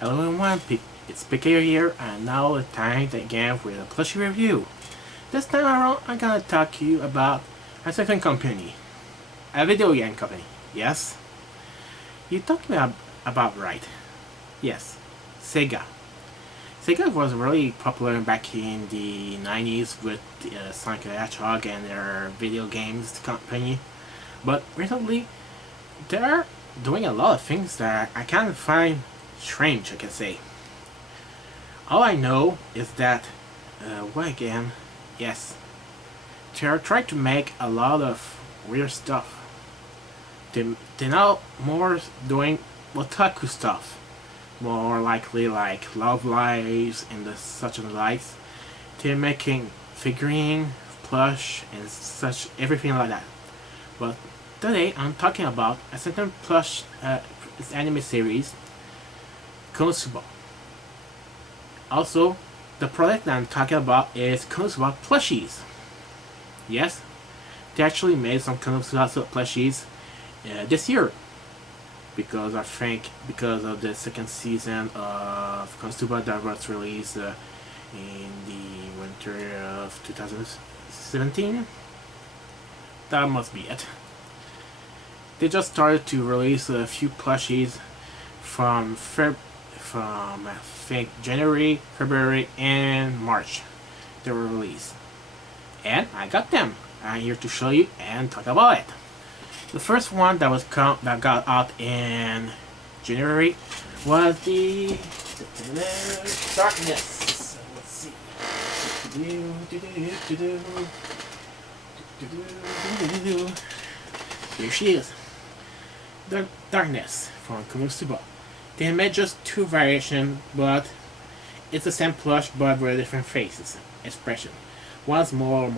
Hello everyone, it's PK here, and now it's time again with a plushie review. This time around, I'm gonna talk to you about a second company, a video game company. Yes, you're talking about right. Yes, Sega. Sega was really popular back in the 90s with Sonic the Hedgehog and their video games company, but recently they're doing a lot of things that I kind of find strange, I can say. All I know is that, what again? Yes, they're trying to make a lot of weird stuff. They're now more doing otaku stuff, more likely like love lives and such and likes. They're making figurine, plush, and such everything like that. But today I'm talking about a certain plush anime series, Konosuba. Also, the product that I'm talking about is Konosuba plushies. Yes, they actually made some Konosuba plushies this year because I think because of the second season of Konosuba that was released in the winter of 2017. That must be it. They just started to release a few plushies from I think January, February, and March. They were released, and I got them. I'm here to show you and talk about it. The first one that got out in January was the Darkness. Let's see. Here she is. The Darkness from Konosuba. They made just two variations, but it's the same plush but with different faces, expression. One's more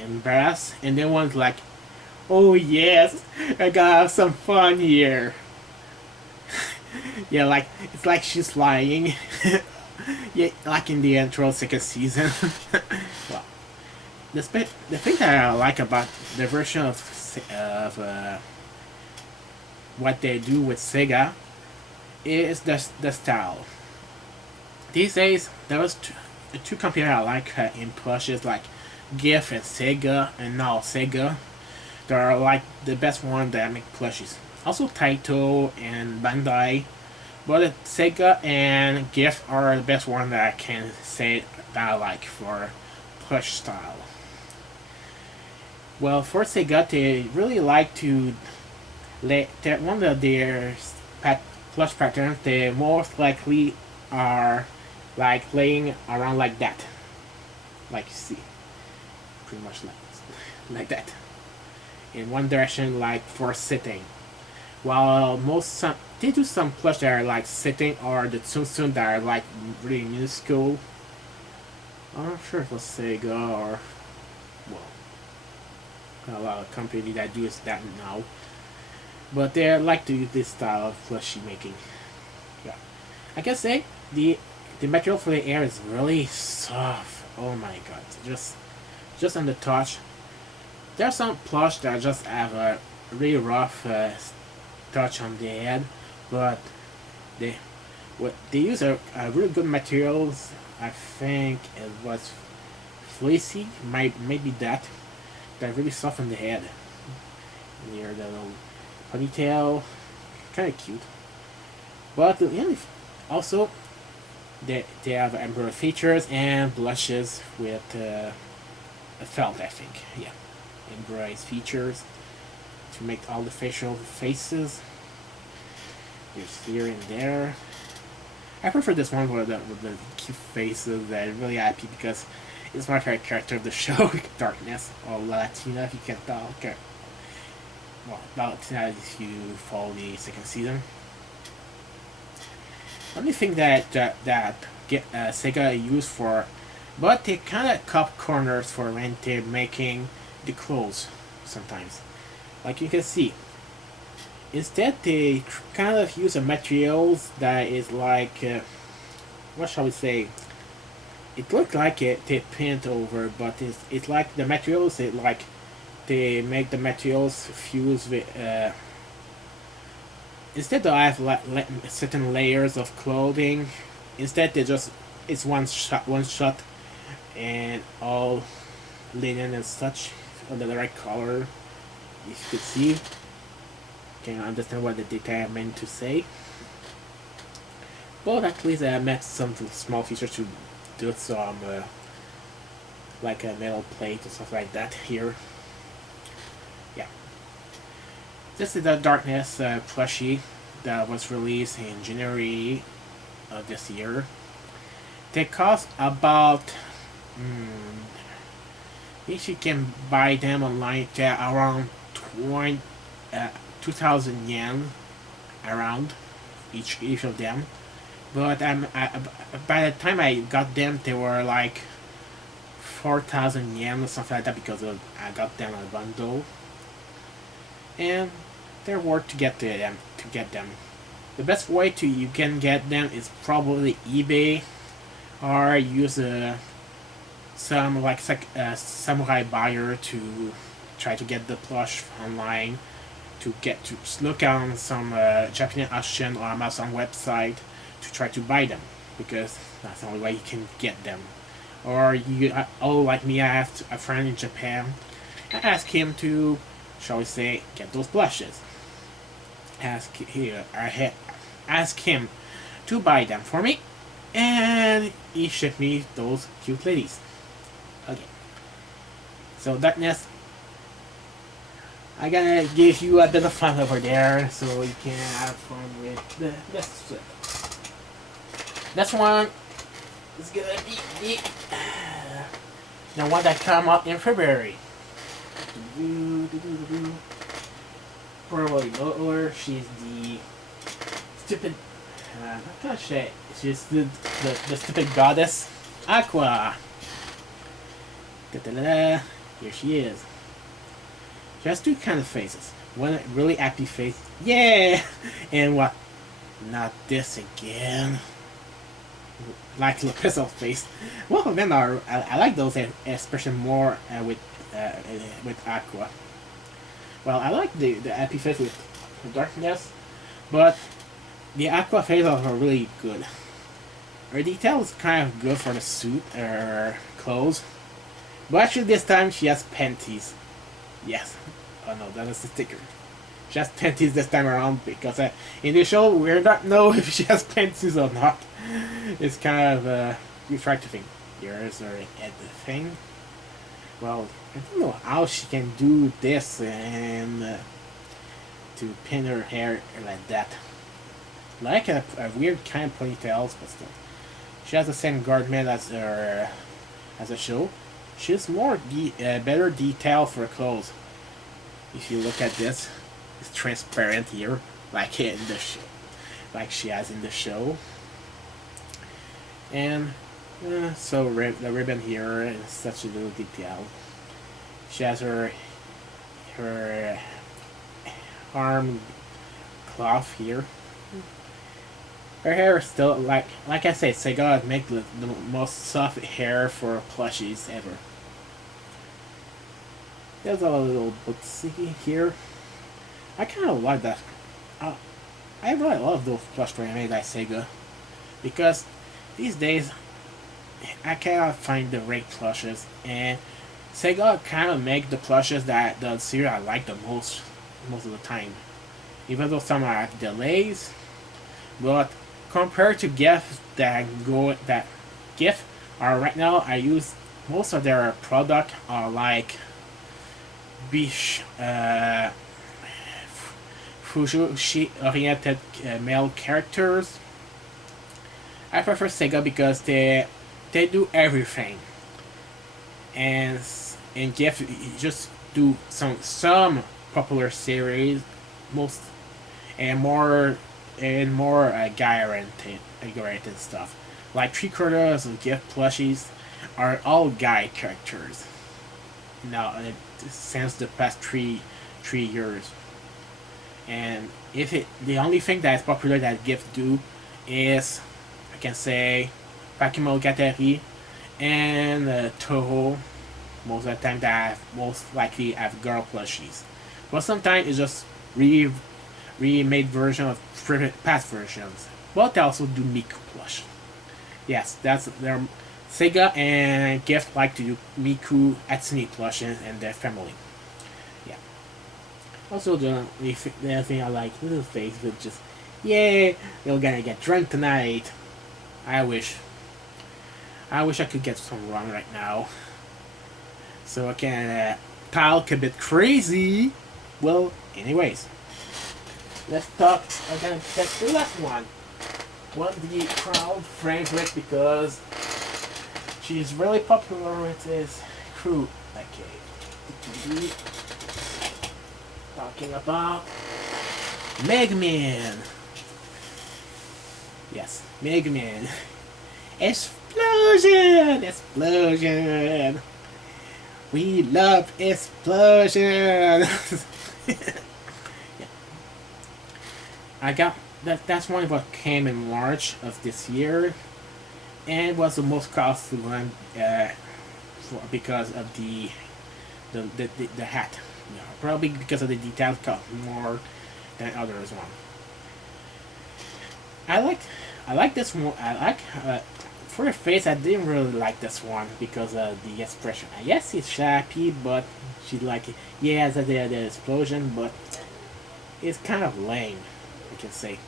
embarrassed, and then one's like, "Oh yes, I gotta have some fun here." Yeah, like it's like she's lying. Yeah, like in the intro second season. Well, the thing that I like about the version of what they do with Sega is the style. These days, there was two companies I like in plushes like GIF and Sega, and now Sega. They are like the best one that make plushies. Also Taito and Bandai, but Sega and GIF are the best one that I can say that I like for plush style. Well, for Sega, they really like to that one of their plush patterns. They most likely are like laying around like that, like you see, pretty much like that, in one direction, like for sitting. While they do some plush that are like sitting, or the tsum that are like really minuscule. I'm not sure if it's Sega or well, a lot of companies that do that now, but they like to use this style of plushie making. Yeah, I can say the material for the air is really soft. Oh my god, just on the touch. There's some plush that just have a really rough touch on the head, but they they use a really good materials. I think it was fleecy, maybe that really soften the head near the little ponytail. Kind of cute, but also they have embroidered features and blushes with a felt, I think. Yeah, embroidered features to make all the facial faces. There's here and there. I prefer this one with the cute faces that are really happy because it's my favorite character of the show, Darkness, or Latina if you can tell. Okay. Well, Latina if you follow the second season. Only thing that Sega used for, but they kind of cut corners for when they're making the clothes sometimes. Like you can see, instead they kind of use a materials that is like, what shall we say? It looks like they paint over, but it's like the materials. It like they make the materials fuse with instead of have certain layers of clothing, instead they just it's one shot, and all linen and such on the right color. If you could see, can understand what the detail meant to say. But at least I met some small features to do some like a metal plate or stuff like that here. Yeah, this is the Darkness plushie that was released in January of this year. They cost about if you can buy them online, they're around 2,000 yen around each of them. But by the time I got them, they were like 4,000 yen or something like that because I got them on a bundle, and they're worth to get them. The best way you can get them is probably eBay, or use some like samurai buyer to try to get the plush online. To look on some Japanese auction or Amazon website to try to buy them, because that's the only way you can get them. Or like me, I have a friend in Japan. I ask him to, shall we say, get those plushes. Ask him to buy them for me, and he shipped me those cute ladies. Okay. So Darkness, I'm gonna give you a bit of fun over there, so you can have fun with this. This one is gonna be the one that come out in February. Probably know her. She's the stupid. Not gonna say. She's the stupid goddess Aqua. Da-da-da-da. Here she is. She has two kind of faces. One really happy face, yeah, and what? Not this again. Like the pistol face. Both of them are. I like those, especially more with Aqua. Well, I like the happy face with Darkness, but the Aqua face are really good. Her detail is kind of good for the suit or clothes, but actually this time she has panties. Yes. Oh no, that was the sticker. She has panties this time around because in the show we don't know if she has panties or not. It's kind of we try to think. Here's her head thing. Well, I don't know how she can do this and to pin her hair like that. Like a weird kind of ponytails, but still. She has the same garment as her as a show. She has more better detail for her clothes. If you look at this, it's transparent here, like in the show, like she has in the show. And so the ribbon here is such a little detail. She has her arm cloth here. Her hair is still like I said, Sega make the most soft hair for plushies ever. There's a little booksy here. I kind of like that. I really love those plush made by Sega, because these days I cannot find the right plushes, and Sega kind of make the plushes that the series I like the most of the time. Even though some are delays, but compared to GIF GIF are right now, I use most of their product are like bish fujoshi oriented male characters. I prefer Sega because they do everything, and in GIF you just do some popular series, most and more guy oriented stuff. Like 3/4 of GIF plushies are all guy characters. Now, since the past three years, and the only thing that is popular that GIF do is, I can say, Pakimongatari and Toho. Most of the time that most likely have girl plushies, but sometimes it's just remade version of past versions. But they also do Miku plush. Yes, that's their Sega and Gift like to do Miku Atsune plushes and their family. Yeah. Also the thing I like, little face with just, yay, you're gonna get drunk tonight. I wish. I wish I could get some rum right now. So I can talk a bit crazy. Well, anyways. Let's talk. I'm gonna get the last one. One the crowd favorite because she's really popular with this crew. Okay. Talking about Mega Man. Yes, Mega Man. Explosion! Explosion! We love explosion! Yeah. I got that's one what came in March of this year and was the most costly one because of the hat. Yeah, probably because of the details cost more than others one. I like I like this one. I like for the face. I didn't really like this one because of the expression. Yes, it's happy, but she like yeah, the explosion, but it's kind of lame. I can say.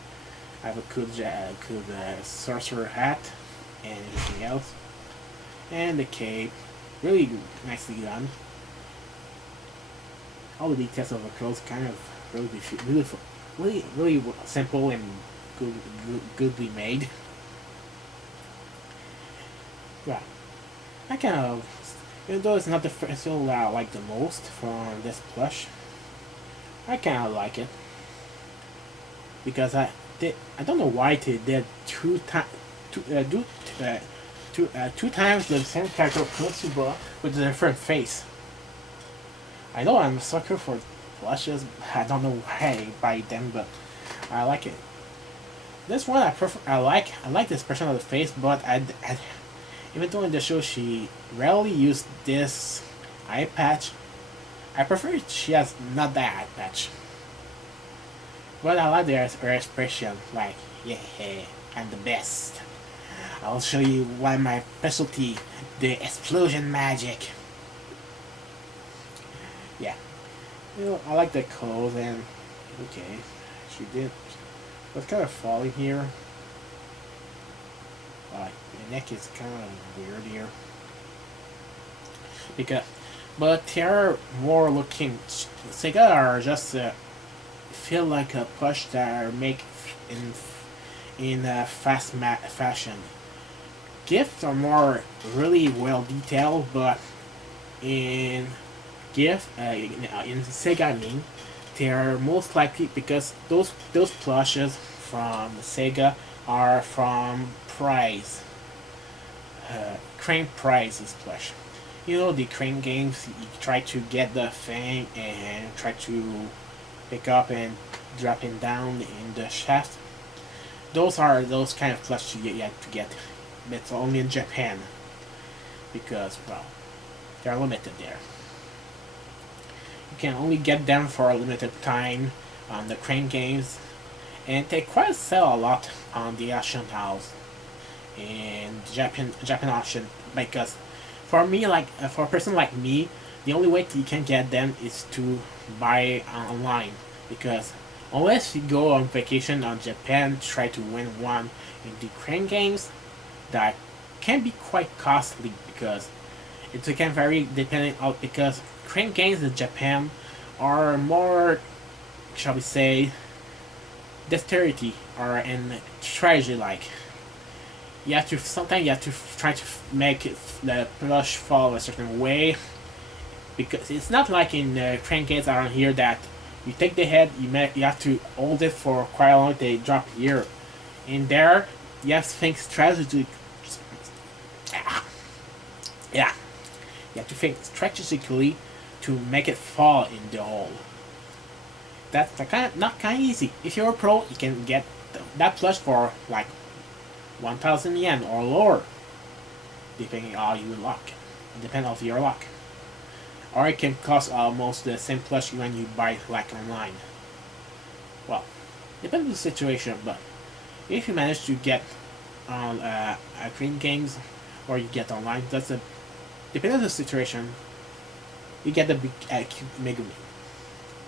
I have a good sorcerer hat and everything else, and the cape, really nicely done. All the details of the clothes kind of really beautiful, really simple and goodly made. Yeah, I kind of, even though it's not the first one that I like the most from this plush, I kind of like it because I don't know why they did two times the same character Konosuba with a different face. I know I'm a sucker for plushes. I don't know why I buy them, but I like it. This one I prefer. I like the expression of the face, but even though in the show she rarely used this eye patch, I prefer she has not that eye patch. But I like her expression, like, yeah, I'm the best. I'll show you why my specialty, the explosion magic. Yeah. You know, I like the clothes and, okay, she did. It's kind of falling here. Like, the neck is kind of weird here. Because, but they're more looking, Sega are just feel like a push that are make in a fashion. Gifts are more really well detailed, but in in Sega, I mean, they are most likely because those plushes from Sega are from Prize. Crane Prize's plush. You know the Crane games. You try to get the thing and try to pick up and dropping down in the shaft. Those are those kind of plush you have to get, but it's only in Japan because well, they're limited there. You can only get them for a limited time on the Crane games, and they quite sell a lot on the auction house in Japan auction because for me like for a person like me, the only way you can get them is to buy online because unless you go on vacation on Japan try to win one in the Crane games, that can be quite costly because it can vary depending on because Crane games in Japan are more, shall we say, dexterity or in strategy like. You have to sometimes you have to try to make it, the plush fall a certain way because it's not like in Crane games around here that you take the head, you have to hold it for quite a long. They drop here. In there, you have to think strategically. Yeah, you have to think strategically to make it fall in the hole. That's not kind of easy. If you're a pro, you can get that plush for like 1,000 yen or lower, depending on your luck. Depending on your luck. Or it can cost almost the same plush when you buy like online. Well, Depends on the situation, but if you manage to get on Green Games or you get online, that's a depending on the situation, you get the big Mega Man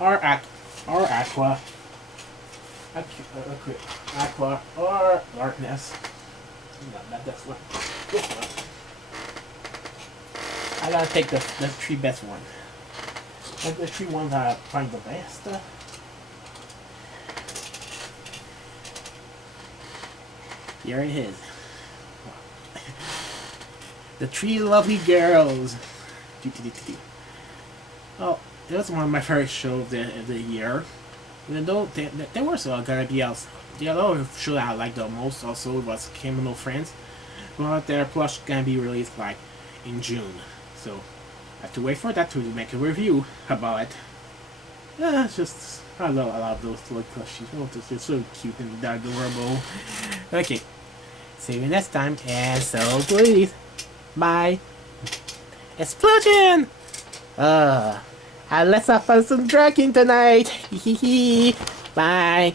or Aqua, Aqua or Darkness. No, not this one. This one. I gotta take the three best one. Like the three ones I find the best. Here it is. The three lovely girls. Oh, it was one of my favorite shows of the year. Even though there was gonna be else. The other show I liked the most also was Kimono Friends. But their plush gonna be released like in June. So I have to wait for that to make a review about it. Yeah, it's just I love those little plushies. Oh, they're so cute and adorable. Okay. See you next time, and so please. Bye. Explosion! Let's have fun some drinking tonight. Bye.